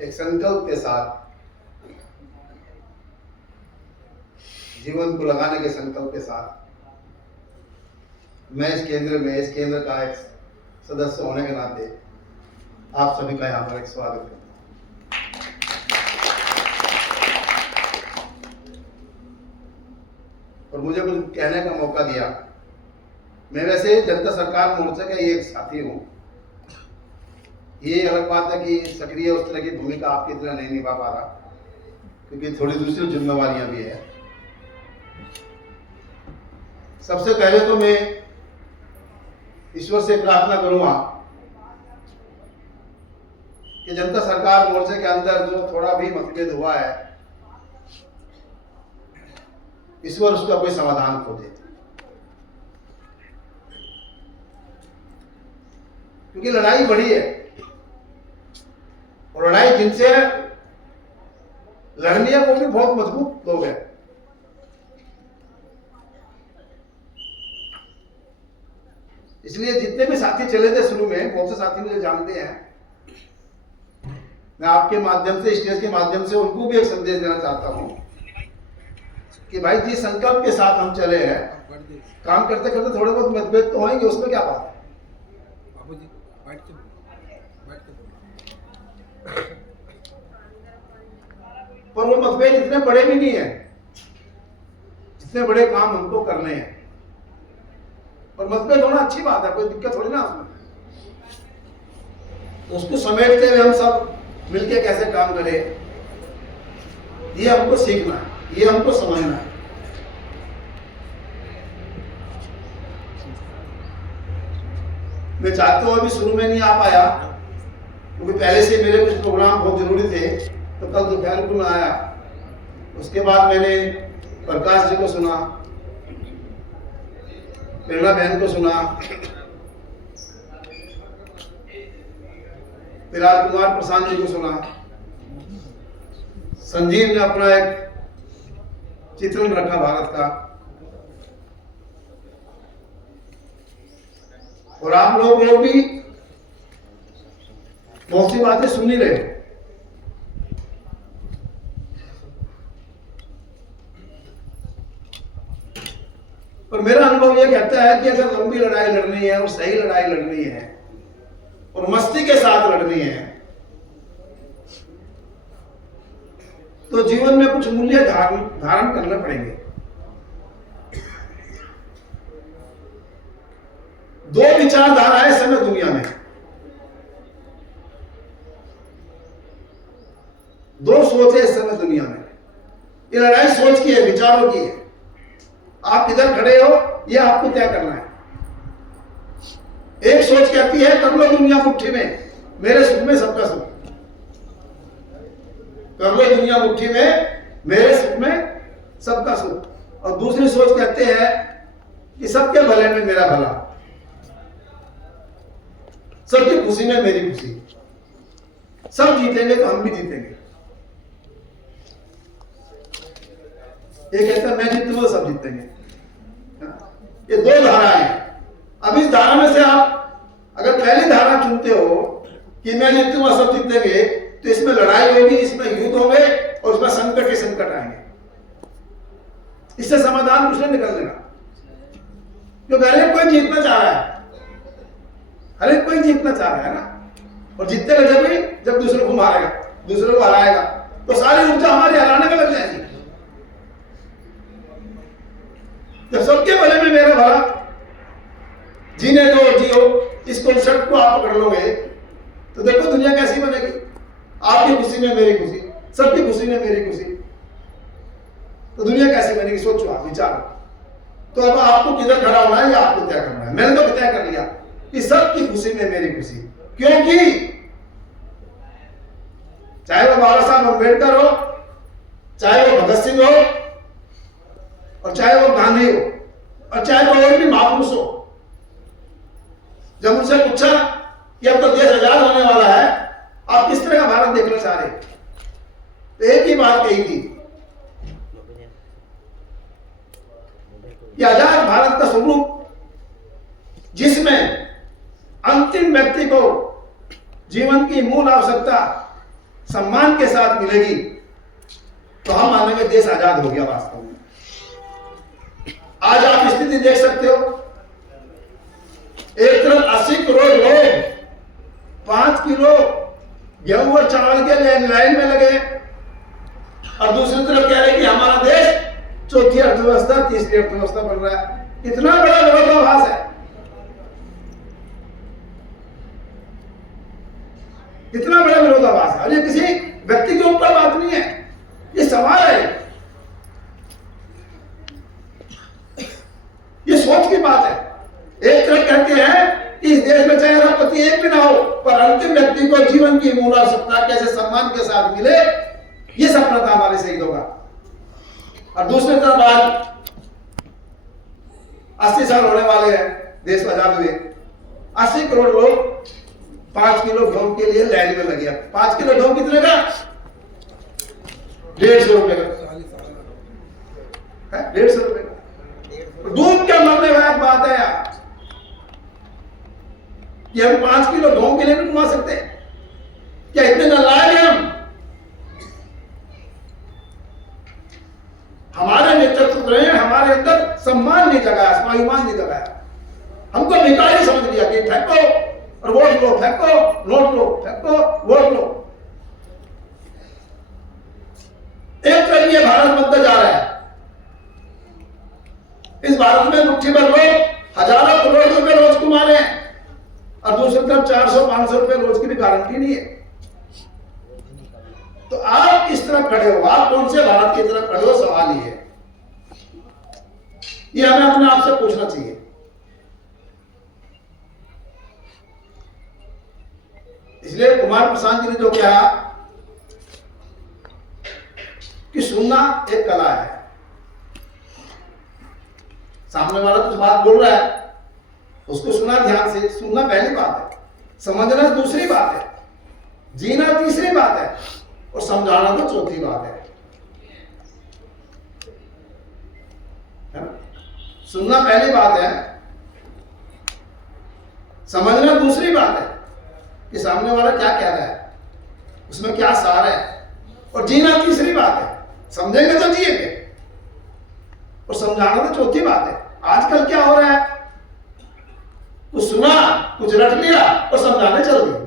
एक संकल्प के साथ, जीवन को लगाने के संकल्प के साथ मैं इस केंद्र का एक सदस्य होने के नाते आप सभी का यहाँ पर एक स्वागत करता हूँ। और मुझे कुछ कहने का मौका दिया। मैं वैसे जनता सरकार मोर्चा का एक साथी हूँ। ये अलग बात है कि सक्रिय उस तरह की भूमिका आपकी तरह नहीं निभा पा रहा, क्योंकि थोड़ी दूसरी जिम्मेवारियां भी है। सबसे पहले तो मैं ईश्वर से प्रार्थना करूंगा कि जनता सरकार मोर्चे के अंदर जो थोड़ा भी मतभेद हुआ है, ईश्वर उसका कोई समाधान खोजे, क्योंकि लड़ाई बड़ी है और लड़ाई जिनसे लड़नी है वो भी बहुत मजबूत लोग हैं। इसलिए जितने भी साथी चले थे शुरू में, बहुत से साथी मुझे जानते हैं, मैं आपके माध्यम से, स्टेज के माध्यम से उनको भी एक संदेश देना चाहता हूं कि भाई जिस संकल्प के साथ हम चले हैं, काम करते करते थोड़े बहुत मतभेद तो होंगे, उसमें क्या बात है। पर वो मतभेद इतने बड़े भी नहीं है जितने बड़े काम हमको करने हैं। और मतभेद होना अच्छी बात है, कोई दिक्कत थोड़ी ना उसमें। तो उसको समेटते हुए हम सब मिलके कैसे काम करें, ये हमको सीखना है, ये हमको समझना है। मैं चाहता हूं, अभी शुरू में नहीं आ पाया क्योंकि पहले से मेरे कुछ प्रोग्राम बहुत जरूरी थे, तो कल दोपहर को मैं आया। उसके बाद मैंने प्रकाश जी को सुना, प्रेरणा बहन को सुना, विराट कुमार प्रशांत जी को सुना, संजीव ने अपना एक चित्रण रखा भारत का, और आप लोग भी बहुत सी बातें सुन ही रहे हो। और मेरा अनुभव यह कहता है कि अगर लंबी लड़ाई लड़नी है और सही लड़ाई लड़नी है और मस्ती के साथ लड़नी है, तो जीवन में कुछ मूल्य धारण करने पड़ेंगे। दो विचारधारा है इस समय दुनिया में, दो सोच है इस समय दुनिया में। ये लड़ाई सोच की है, विचारों की है। आप किधर खड़े हो ये आपको तय करना है। एक सोच कहती है कर लो दुनिया मुट्ठी में, मेरे सुख में सबका सुख। कर लो दुनिया मुट्ठी में, मेरे सुख में सबका सुख। और दूसरी सोच कहते हैं कि सबके भले में मेरा भला, सबकी खुशी में मेरी खुशी। सब जीतेंगे तो हम भी जीतेंगे। ये कहता है मैं जीतूंगा सब जीतेंगे। ये दो धाराएं हैं। अब इस धारा में से आप अगर पहली धारा चुनते हो कि मैं जीतूंगा सब जीतेंगे, तो इसमें लड़ाई होगी, इसमें युद्ध होंगे और उसमें संकट ही संकट आएंगे। इससे समाधान कुछ नहीं निकल देगा, क्योंकि हर एक कोई जीतना चाह रहा है, हर एक कोई जीतना चाह रहा है ना। और जीतेगा जब भी जब दूसरे को मारेगा, दूसरे को हराएगा, तो सारी ऊर्जा हमारी हराने में लग जाएगी। जब सबके भले में मेरा भला, जीने दो जियो, इस कॉन्सेप्ट को आप पकड़ लोगे तो देखो दुनिया कैसी बनेगी। आपकी खुशी में मेरी खुशी, सबकी खुशी में मेरी खुशी, तो दुनिया कैसी बनेगी। सोचो आप, विचारो। तो अब आपको किधर खड़ा होना है या आपको तय करना है। मैंने तो तय कर लिया कि सबकी खुशी में मेरी खुशी, क्योंकि चाहे वो बाबा साहब अम्बेडकर हो, चाहे वो भगत सिंह हो, और चाहे वो गांधी हो, और चाहे वो और भी महापुरुष हो। जब उनसे पूछा कि अब तो देश आजाद होने वाला है, आप किस तरह का भारत देखना चाह रहे, तो एक ही बात कही थी कि आजाद भारत का स्वरूप जिसमें अंतिम व्यक्ति को जीवन की मूल आवश्यकता सम्मान के साथ मिलेगी तो हम मानेंगे देश आजाद हो गया वास्तव में। आज आप स्थिति देख सकते हो, एक तरफ 80 करोड़ लोग 5 किलो गेहूं और चावल के लाइन में लगे और दूसरी तरफ कह रहे कि हमारा देश चौथी अर्थव्यवस्था, तीसरी अर्थव्यवस्था बन रहा है। इतना बड़ा विरोधाभास है, इतना बड़ा विरोधाभास है। और ये किसी व्यक्ति के ऊपर बात नहीं है, ये सवाल है, ये सोच की बात है। एक तरफ कहते हैं कि इस देश में चाहे अरबपति एक भी ना हो, पर अंतिम व्यक्ति को जीवन की मूल आवश्यकता कैसे सम्मान के साथ मिले, ये सपना था हमारे शहीदों का। और दूसरी तरफ आज 80 साल होने वाले हैं देश आजाद हुए, 80 करोड़ लोग 5 किलो गेहूं के लिए लाइन में लगे। 5 किलो गेहूं कितने का? 150 रुपए का, 150 रुपए का। डूब के मरने वाली बात है यार कि हम 5 किलो गेहूं के लिए भी कमा सकते हैं क्या? इतने नालायक हैं हम? हमारे नेतृत्व में हमारे अंदर सम्मान नहीं जगाया, स्वाभिमान नहीं जगाया। हमको भिखारी समझ लिया कि फेंको और वोट लो, फेंको नोट लो, फेंको वोट लो। एक तरफ ये भारत बनता जा रहा है, इस भारत में मुट्ठी भर लोग हजारों करोड़ रुपए रोज कमा रहे हैं और दूसरी तरफ 400-500 रुपए रोज की भी गारंटी नहीं है। तो आप किस तरफ खड़े हो? आप कौन से भारत की तरफ खड़े हो? सवाल ये है, ये हमें अपने आप से पूछना चाहिए। इसलिए कुमार प्रशांत जी ने जो कहा कि सुनना एक कला है, सामने वाला कुछ बात बोल रहा है उसको सुना ध्यान से, सुनना पहली बात है, समझना दूसरी बात है, जीना तीसरी बात है और समझाना तो चौथी बात है ना? सुनना पहली बात है, समझना दूसरी बात है कि सामने वाला क्या कह रहा है, उसमें क्या सार है, और जीना तीसरी बात है। समझेंगे तो जिएंगे और समझाना तो चौथी बात है। आजकल क्या हो रहा है, कुछ सुना, कुछ रट लिया और समझाने चल दिए,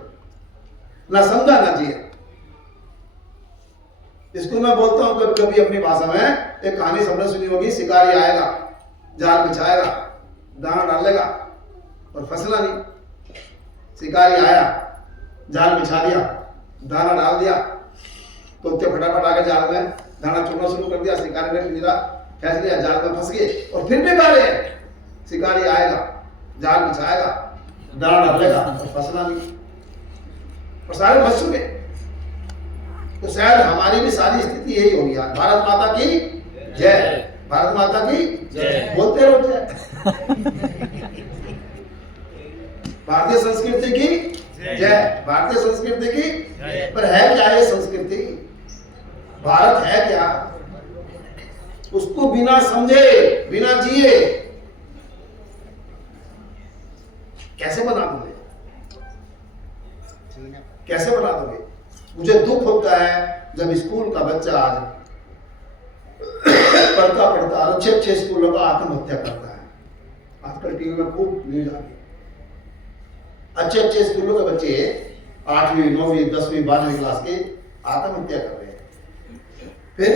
ना समझा ना जिया। इसको मैं बोलता हूं कभी कभी अपनी भाषा में, एक कहानी सबने सुनी होगी, शिकारी आएगा, जाल बिछाएगा, दाना डालेगा और फंसना नहीं। शिकारी आया, जाल बिछा दिया, दाना डाल दिया, तोते फटाफट आके जाल में दाना चुनना शुरू कर दिया। शिकारी ने पिंजरा फैस लिया, जाल में फंस गए और फिर भी गा रहे हैं शिकारी आएगा, जाल बिछाएगा, दाना डालेगा और फंसना नहीं, और सारे फंस चुके। तो शायद हमारी भी सारी स्थिति यही होगी। भारत माता की जय, भारत माता की जय, बोलते रहो जय। भारतीय संस्कृति की जय, भारतीय संस्कृति की। पर है क्या ये संस्कृति? भारत है क्या? उसको बिना समझे, बिना जिए कैसे बना दोगे? कैसे बना दोगे? मुझे दुख होता है जब स्कूल का बच्चा आज पढ़ता पढ़ता अच्छे स्कूलों का आत्महत्या करता है। आजकल टीवी में खूब न्यूज आ रही, अच्छे स्कूलों के बच्चे 8वीं 9वीं 10वीं 12वीं क्लास के आत्महत्या कर रहे हैं। फिर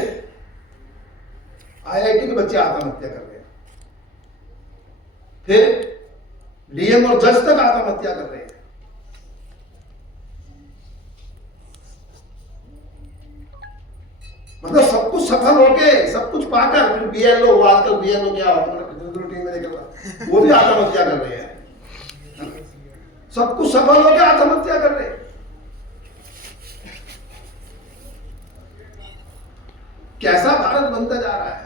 IIT के बच्चे आत्महत्या कर रहे हैं, फिर DM और जज तक आत्महत्या कर रहे हैं। मतलब सब कुछ सफल होके, सब कुछ पाकर फिर BLO, आजकल BLO क्या टीम में देखा, वो भी आत्महत्या कर रहे हैं। सब कुछ सफल होके आत्महत्या कर रहे हैं। कैसा भारत बनता जा रहा है?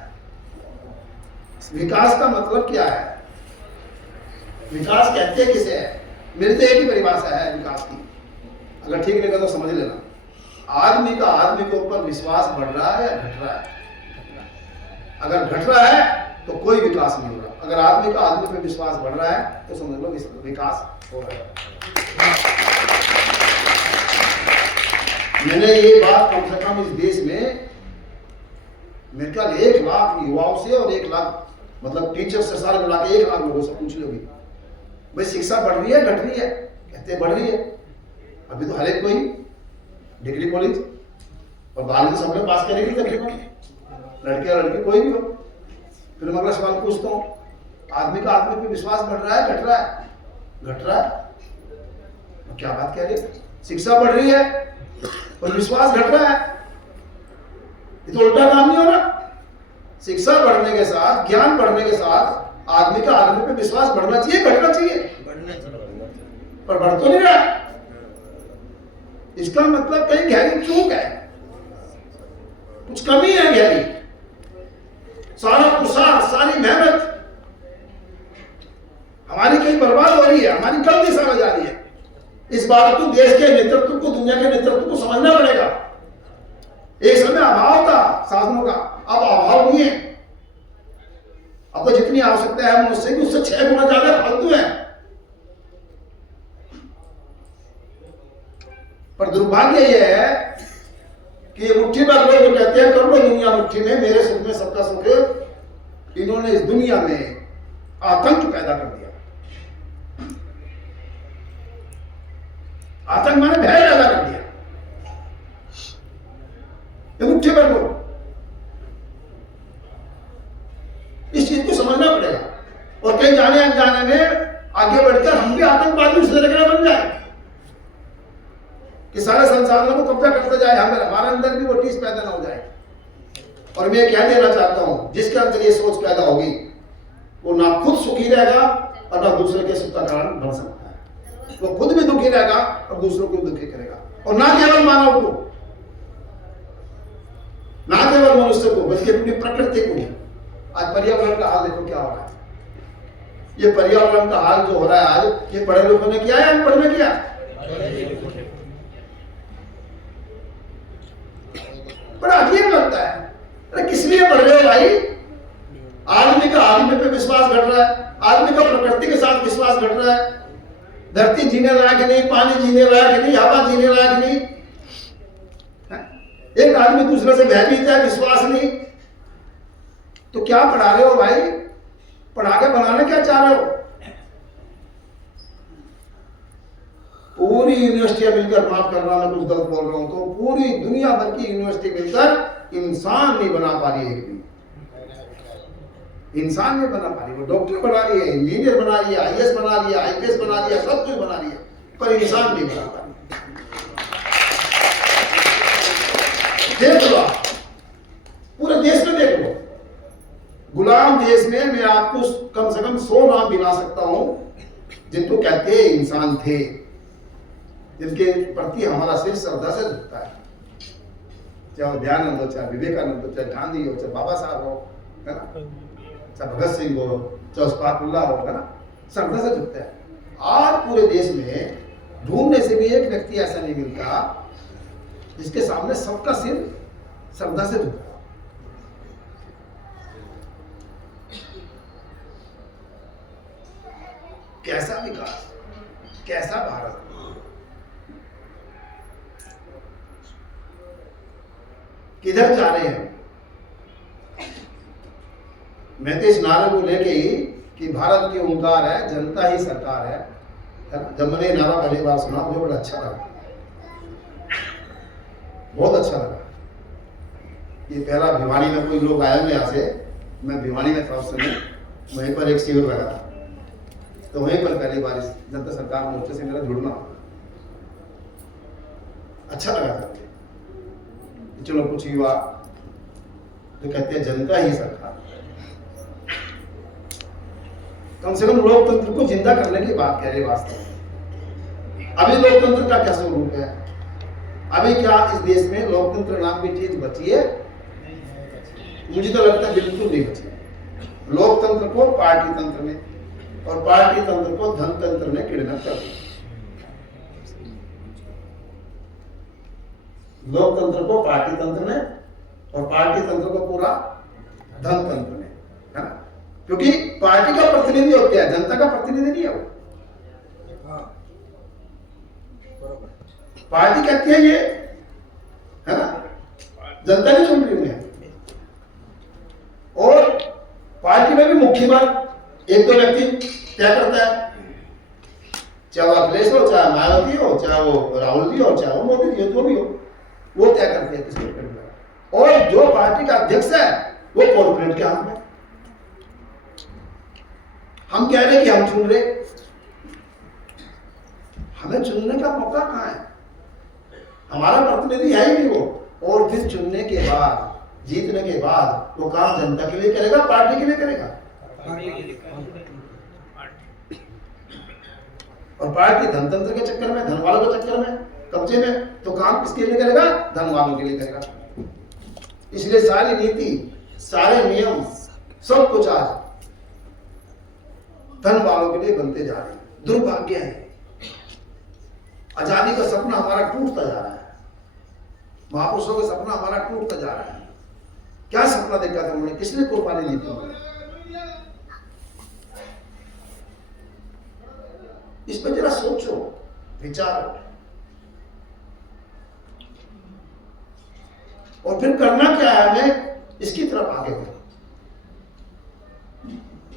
विकास का मतलब क्या है? विकास कहते किसे है? मेरी तो एक ही परिभाषा है विकास की, अगर ठीक नहीं तो समझ लेना। आदमी का आदमी के ऊपर विश्वास बढ़ रहा है या घट रहा है? अगर घट रहा है तो कोई विकास नहीं हो रहा। अगर आदमी का आदमी पे विश्वास बढ़ रहा है तो समझ लो विकास हो रहा है। मैंने ये बात कम से कम इस देश में मेरे ख्याल 1 लाख युवाओं से और 1 लाख मतलब टीचर से सारे मिला के 1 लाख लोगों से पूछ लोगी, भाई शिक्षा बढ़ रही है घट रही है? कहते बढ़ रही है। अभी तो हर एक कोई डिग्री कॉलेज और बाल तो सबने पास करेगी तकरीबन, लड़के और लड़की कोई भी हो। फिर मैं अगला सवाल पूछता हूँ, आदमी का आदमी पे विश्वास बढ़ रहा है घट रहा है? घट रहा है। क्या बात कह रही है? शिक्षा बढ़ रही है और विश्वास घट रहा है, ये तो उल्टा काम नहीं हो रहा। शिक्षा बढ़ने के साथ, ज्ञान बढ़ने के साथ आदमी का आदमी पे विश्वास बढ़ना चाहिए, घटना चाहिए? पर बढ़ तो नहीं रहा। इसका मतलब कहीं गहरी चूक है, कुछ कमी है गहरी। सारा पुरुषार्थ, सारी मेहनत हमारी कहीं बर्बाद हो रही है, हमारी गलत दिशा में जा रही है। इस बात को देश के नेतृत्व को, दुनिया के नेतृत्व को समझना पड़ेगा। एक समय अभाव था साधनों का, अब अभाव नहीं है। अब तो जितनी आवश्यकता है मनुष्य की उससे 6 गुना ज्यादा फालतू है। पर दुर्भाग्य यह है कि मुट्ठी भर लोग जो कहते हैं करोड़ों दुनिया मुट्ठी में, मेरे सुख में सबका सुख, इन्होंने इस दुनिया में आतंक पैदा कर दिया। आतंक माने भय पैदा कर दिया। ये मुट्ठी भर लोग, इस चीज को समझना पड़ेगा। और कहीं जाने अनजाने में आगे बढ़कर हम भी आतंकवादी उस तरह का बन जाए कि सारे संसाधनों को कब्जा करते जाए, हमारे अंदर भी वो टीस पैदा ना हो जाए। और मैं कह देना चाहता हूं, जिसके अंदर ये सोच पैदा होगी वो ना खुद सुखी रहेगा और ना दूसरे के सुख का कारण बन सकता है। वो खुद भी दुखी रहेगा और दूसरों को दुखी करेगा। और ना केवल मानव को, ना केवल मनुष्य को, बल्कि पूरी प्रकृति को। आज पर्यावरण का हाल देखो क्या हो रहा है। ये पर्यावरण का हाल जो हो रहा है आज, ये पढ़े लोगों ने किया है, अनपढ़ ने किया? बड़ा अजीब लगता है। अरे किस लिए पढ़ रहे हो भाई? आदमी का आदमी पे विश्वास घट रहा है, आदमी का प्रकृति के साथ विश्वास घट रहा है। धरती जीने लायक नहीं, पानी जीने लायक नहीं, हवा जीने लायक नहीं। एक आदमी दूसरे से भयभीत है, विश्वास नहीं। तो क्या पढ़ा रहे हो भाई? पढ़ा के बनाना क्या चाह रहे हो? पूरी यूनिवर्सिटियां मिलकर, माफ करना मैं कुछ गलत बोल रहा हूं तो, पूरी दुनिया भर की यूनिवर्सिटी मिलकर इंसान नहीं बना पा रही है। एक भी इंसान नहीं बना पा रही। वो डॉक्टर बना रही है, इंजीनियर बना रही है, IAS बना रही है, IPS बना रही है, सब कुछ बना रही है, पर इंसान नहीं बना पा रही। देख लो, पूरे देश में देख लो, गुलाम देश में मैं आपको कम से कम 100 नाम गिना सकता हूं जिनको कहते हैं इंसान थे, जिनके प्रति हमारा सिर श्रद्धा से झुकता है। चाहे दयानंद हो, चाहे विवेकानंद हो, चाहे गांधी हो, चाहे बाबा साहब हो, है ना, चाहे भगत सिंह हो, चाहे उस्तादुल्लाह हो, है ना, श्रद्धा से झुकता है। आज पूरे देश में ढूंढने से भी एक व्यक्ति ऐसा नहीं मिलता जिसके सामने सबका सिर श्रद्धा से झुका। कैसा विकास, कैसा भारत। किधर जा रहे हैं? मैं तो इस नारे को लेके ही कि भारत की ओंकार है, जनता ही सरकार है ना। जब मैंने नारा पहली बार सुना मुझे बड़ा अच्छा लगा, बहुत अच्छा लगा। ये पहला भिवानी में कोई लोग आए हुए यहाँ से, मैं भिवानी में था उस समय, वहीं पर एक शिविर लगा था, तो वहीं पर पहली बार इस जनता सरकार मोर्चे से मेरा जुड़ना अच्छा लगा था। चलो कुछ युवा जो कहते हैं जनता ही सरकार, कम से कम लोकतंत्र को जिंदा करने की बात कह रहे। वास्तव में अभी लोकतंत्र का क्या स्वरूप है? अभी क्या इस देश में लोकतंत्र नाम की चीज बची है? मुझे तो लगता है बिल्कुल नहीं बची। लोकतंत्र को पार्टी तंत्र ने और पार्टी तंत्र को धन तंत्र ने किडनैप कर दिया। लोकतंत्र को पार्टी तंत्र ने और पार्टी तंत्र को पूरा धन तंत्र ने, है ना, क्योंकि पार्टी का प्रतिनिधि होता है, जनता का प्रतिनिधि नहीं है वो। पार्टी कहती है ये जनता नहीं चुन रही उन्हें। और पार्टी में भी मुख्य बात एक दो व्यक्ति तय करता है, चाहे वो अखिलेश हो, चाहे मायावती हो, चाहे वो राहुल जी हो, चाहे वो मोदी जी हो, जो भी हो, वो तय करते हैं किसको करना। और जो पार्टी का अध्यक्ष है वो कॉर्पोरेट के हाथ में। हम कह रहे हैं कि हम चुन रहे, हमें चुनने का मौका कहां है? हमारा प्रतिनिधि है ही नहीं वो। और फिर चुनने के बाद, जीतने के बाद वो काम जनता के लिए करेगा, पार्टी के लिए करेगा। और पार्टी धनतंत्र के चक्कर में, धन वालों के चक्कर में, कब्जे में, तो काम किसके लिए करेगा? धन वालों के लिए करेगा। इसलिए सारी नीति, सारे नियम, सब कुछ आज धन वालों के लिए बनते जा रहे हैं। दुर्भाग्य है, आजादी का सपना हमारा टूटता जा रहा है, महापुरुषों का सपना हमारा टूटता जा रहा है। क्या सपना देखा था उन्होंने, किसने कुर्बानी दी थी? इस पर जरा सोचो, विचारो, और फिर करना क्या है हमें, इसकी तरफ आगे बढ़ो।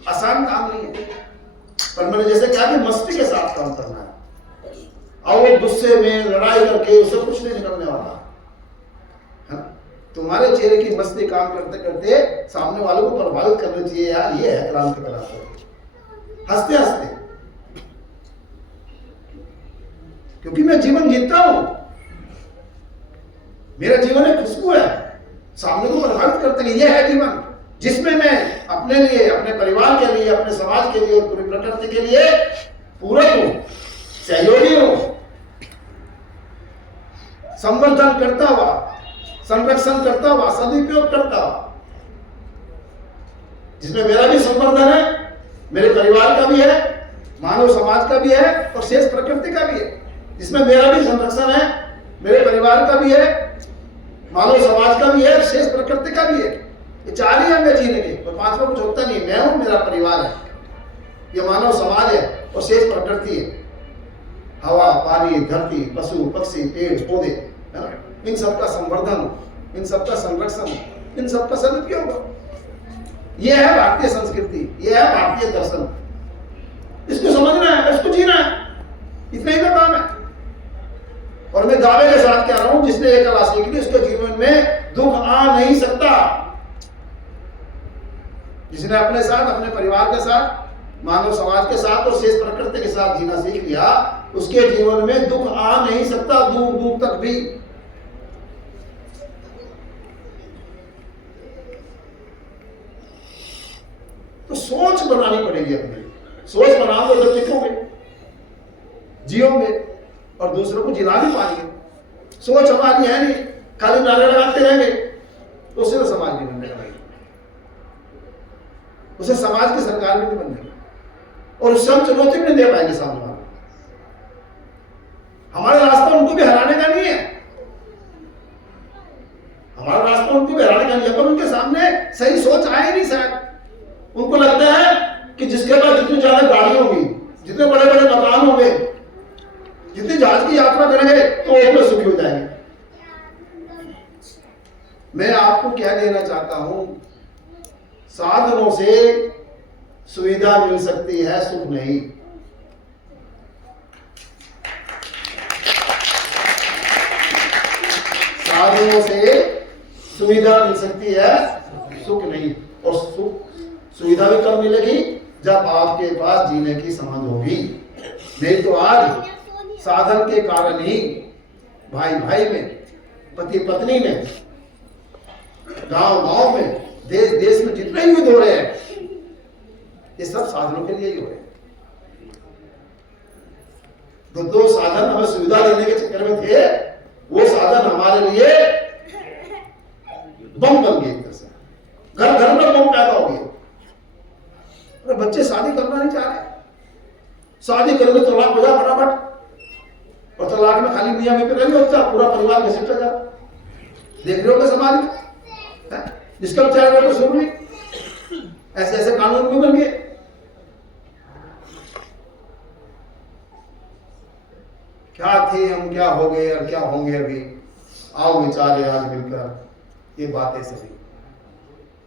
आसान काम नहीं है, पर मैंने जैसे कहा कि मस्ती के साथ काम करना है। और वो गुस्से में लड़ाई करके उससे कुछ नहीं निकलने वाला है। तुम्हारे चेहरे की मस्ती काम करते करते सामने वालों को प्रभावित करना चाहिए। यार ये है क्रांति का रास्ता, हंसते हंसते, क्योंकि मैं जीवन जीता हूं, मेरा जीवन एक खुशबू है, सामने को प्रभावित करते हैं। यह है जीवन जिसमें मैं अपने लिए, अपने परिवार के लिए, अपने समाज के लिए और पूरी प्रकृति के लिए पूरक हूं, सहयोगी हूं, संवर्धन करता हुआ, संरक्षण करता हुआ, सदुपयोग करता हुआ, जिसमें मेरा भी संवर्धन है, मेरे परिवार का भी है, मानव समाज का भी है और शेष प्रकृति का भी है। जिसमें मेरा भी संरक्षण है, मेरे परिवार का भी है, मानव समाज का भी है, शेष प्रकृति का भी है। ये चार ही अंग जीने के, और पांचवा कुछ होता नहीं। मैं हूं, मेरा परिवार है, ये मानव समाज है और शेष प्रकृति है। हवा, पानी, धरती, पशु पक्षी, पेड़ पौधे, है ना, इन सबका संवर्धन, इन सबका संरक्षण, इन सबका सदुपयोग। यह है भारतीय संस्कृति, यह है भारतीय दर्शन। इसको समझना है, इसको जीना है, इतना ही का काम है। और मैं दावे के साथ कह रहा हूं, जिसने ये कला सीख ली उसके जीवन में दुख आ नहीं सकता। जिसने अपने साथ, अपने परिवार के साथ, मानव समाज के साथ और शेष प्रकृति के साथ जीना सीख लिया, उसके जीवन में दुख आ नहीं सकता, दूर दूर तक भी। तो सोच बनानी पड़ेगी अपनी। सोच बनाओगे तो टिकोगे, जियोगे और दूसरों को जिला भी पाएंगे। सोच हमारी है नहीं, खाली नारे लगाते रहेंगे तो उससे तो समाज नहीं बनने लगेगा, उसे समाज की सरकार भी नहीं बनने, और उससे हम चुनौती भी नहीं दे पाएंगे सामने वाले। हमारा रास्ता उनको भी हराने का नहीं है, हमारा रास्ता उनको भी हराने का नहीं है, पर उनके सामने सही सोच आए नहीं शायद। उनको लगता है कि जिसके पास जितनी ज्यादा गाड़ी होगी, जितने बड़े बड़े मकान होंगे, जितनी जहाज की यात्रा करेंगे तो वो अपने सुखी हो जाएंगे। मैं आपको क्या देना चाहता हूं, साधनों से सुविधा मिल सकती है, सुख नहीं। साधनों से सुविधा मिल सकती है, सुख नहीं। और सुख, सुविधा भी कब मिलेगी, जब आपके पास जीने की समझ होगी। नहीं तो आज साधन के कारण ही भाई भाई में, पति पत्नी में, गांव गांव में, देश देश में जितने युद्ध हो रहे हैं, ये सब साधनों के लिए ही हो रहे हैं। दो साधन हमें सुविधा देने के चक्कर में थे, वो साधन हमारे लिए बम बन गए। एक तरह से घर घर में बम पैदा हो गया। अरे बच्चे शादी करना नहीं चाह रहे, शादी करेंगे तो तलाक हो जा फटाफट, और तलाक में खाली मियां बीवी नहीं होता, पूरा परिवार घसीट जा। देख रहे हो समाज में जिसका विचार तो सुन ली, ऐसे ऐसे कानून भी बन गए। क्या थे हम, क्या हो गए और क्या होंगे अभी। आओ विचारे आज मिलकर, ये बात है सभी।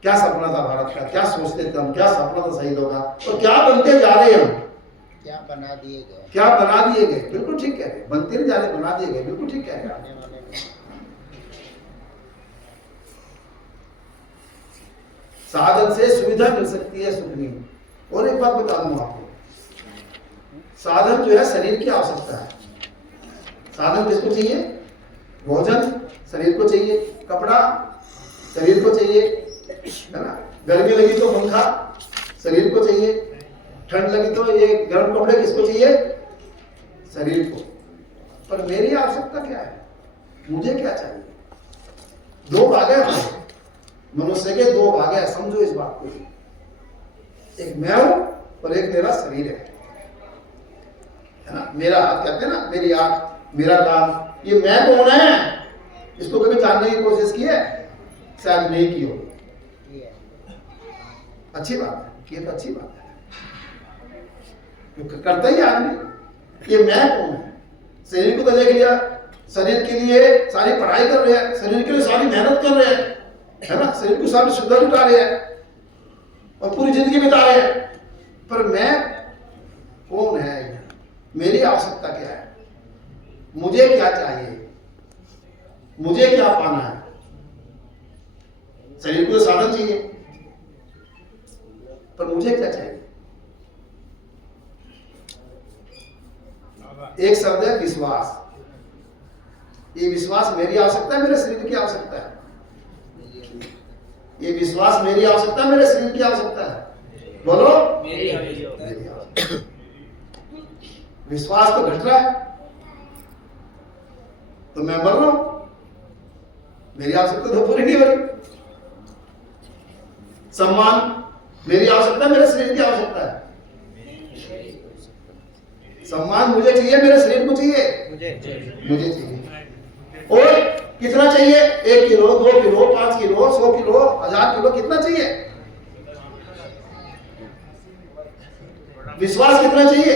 क्या सपना था भारत का, क्या सोचते थे हम, क्या सपना था शहीदों का, और क्या बनते जा रहे हैं हम, क्या बना दिए गए, क्या बना दिए गए। बिल्कुल ठीक कह रहे, बनते नहीं जा रहे, बना दिए गए। बिल्कुल ठीक कह रहे। आने वाले में साधन से सुविधा मिल सकती है, सुख नहीं। और एक बात बता दूं आपको, साधन जो है शरीर की आवश्यकता है। साधन किसको चाहिए? भोजन शरीर को चाहिए, कपड़ा शरीर को चाहिए, है ना। गर्मी लगी तो पंखा शरीर को चाहिए, ठंड लगी तो ये गर्म कपड़े किसको चाहिए? शरीर को। पर मेरी आवश्यकता क्या है, मुझे क्या चाहिए? दो भाग है मनुष्य के, दो भाग है, समझो इस बात को। एक मैं हूं और एक मेरा शरीर है ना। मेरा हाथ कहते हैं ना, मेरी आंख, मेरा काम, ये मैं कौन है? इसको कभी जानने की कोशिश की है? शायद नहीं की हो। अच्छी बात है, ये तो अच्छी बात है, क्योंकि करता ही आदमी। ये मैं कौन है? शरीर को तो देख लिया, शरीर के लिए सारी पढ़ाई कर रहे हैं, शरीर के लिए सारी मेहनत कर रहे हैं, है ना। शरीर को सारी सुविधा जुटा रहे हैं और पूरी जिंदगी बिता रहे हैं। पर मैं कौन है? मेरी आवश्यकता क्या है? मुझे क्या चाहिए? मुझे क्या पाना है? शरीर को तो साधन चाहिए, पर मुझे क्या चाहिए? एक शब्द है विश्वास। ये विश्वास मेरी आवश्यकता है, मेरे शरीर की आवश्यकता है। ये विश्वास मेरी आवश्यकता है, मेरे शरीर की आवश्यकता है। बोलो, मेरी आवश्यकता। विश्वास तो घट रहा है तो मैं मर रहा हूं, मेरी आवश्यकता तो पूरी नहीं हो रही। सम्मान मेरी आवश्यकता है, मेरे शरीर की आवश्यकता है। सम्मान मुझे चाहिए, मेरे शरीर को चाहिए, मुझे चाहिए। और कितना चाहिए? 1 kilo, 2 kilo, 5 kilo, 100 kilo, 1000 kilo, कितना चाहिए? विश्वास कितना चाहिए?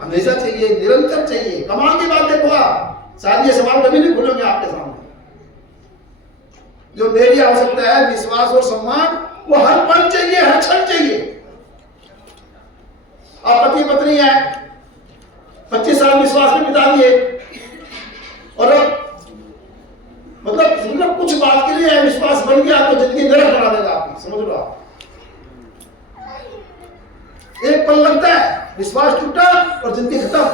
हमेशा चाहिए, निरंतर चाहिए। कमाल की बात देखो आप, शायद ये सवाल कभी नहीं खुलेंगे आपके सामने। जो मेरी आवश्यकता है, विश्वास और सम्मान, वो हर पल चाहिए, हर क्षण चाहिए। आप पति पत्नी है, 25 साल विश्वास में बिता दिए, और अब मतलब कुछ बात के लिए विश्वास बन गया तो जिंदगी नरक बना देगा आपकी, समझ लो आप। एक पल लगता है, विश्वास टूटा और जिंदगी खत्म।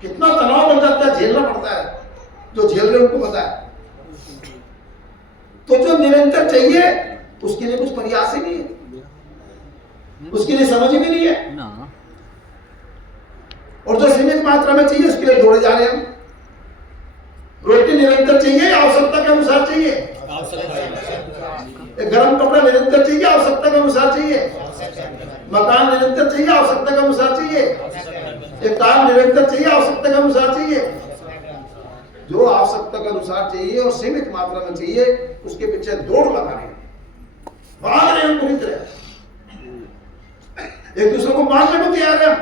कितना तनाव बन जाता है, झेलना पड़ता है। जो झेल रहे उनको पता है। तो जो निरंतर चाहिए उसके लिए कुछ प्रयास ही नहीं है, उसके लिए समझ भी नहीं है ना। और जो सीमित मात्रा में चाहिए उसके लिए दौड़े जा रहे हैं। रोटी निरंतर चाहिए, आवश्यकता के अनुसार चाहिए। एक गर्म कपड़ा निरंतर चाहिए, आवश्यकता के अनुसार चाहिए। मकान निरंतर चाहिए, आवश्यकता के अनुसार चाहिए। एक काम निरंतर चाहिए, आवश्यकता के अनुसार चाहिए। जो आवश्यकता के अनुसार चाहिए और सीमित मात्रा में चाहिए, उसके पीछे दौड़ लगा रहे हैं, भाग रहे हैं पूरी तरह, एक दूसरे को मारने को तैयार है।